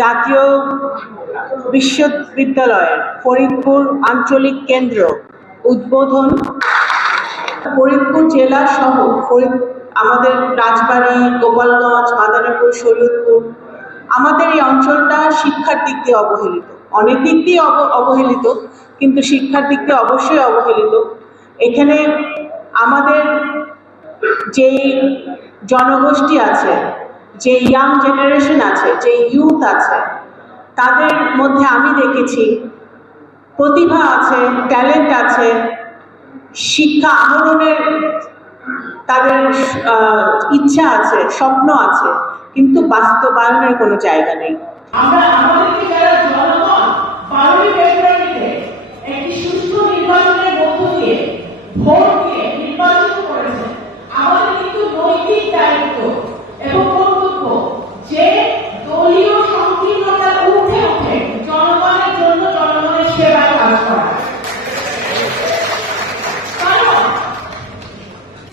জাতীয় বিশ্ববিদ্যালয়ের ফরিদপুর আঞ্চলিক কেন্দ্র উদ্বোধন। ফরিদপুর জেলা সহ আমাদের রাজবাড়ী, গোপালগঞ্জ, মাদারীপুর, শরীয়তপুর, আমাদের এই অঞ্চলটা শিক্ষার দিক দিয়ে অবহেলিত, অনেক দিক দিয়ে অবহেলিত, কিন্তু শিক্ষার দিক দিয়ে অবশ্যই অবহেলিত। এখানে আমাদের যেই জনগোষ্ঠী আছে, যে ইয়াং জেনারেশন আছে, যে ইউথ আছে, তাদের মধ্যে আমি দেখেছি প্রতিভা আছে, ট্যালেন্ট আছে, শিক্ষা আহরণের তাদের ইচ্ছা আছে, স্বপ্ন আছে, কিন্তু বাস্তবায়নের কোনো জায়গা নেই। আমরা আমাদেরকে যারা জনগণ 12ই ফেব্রুয়ারিতে একটি সুষ্ঠু নির্বাচনের মধ্য দিয়ে ভোট দিয়ে নির্বাচিত করেছে, আমাদের কিন্তু নৈতিক দায়িত্ব এবং কর্তব্য যে দলীয় সংকীর্ণতা উঠে উঠে জনগণের জন্য জনগণের সেবায় কাজ করা।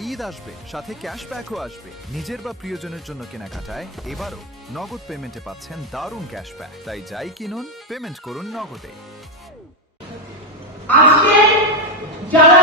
ঈদ আসবে, সাথে ক্যাশব্যাকও আসবে। নিজের বা প্রিয়জনের জন্য কেনাকাটায় এবারও নগদ পেমেন্টে পাচ্ছেন দারুণ ক্যাশব্যাক। তাই যাই কিনুন, পেমেন্ট করুন নগদে। আজকে যারা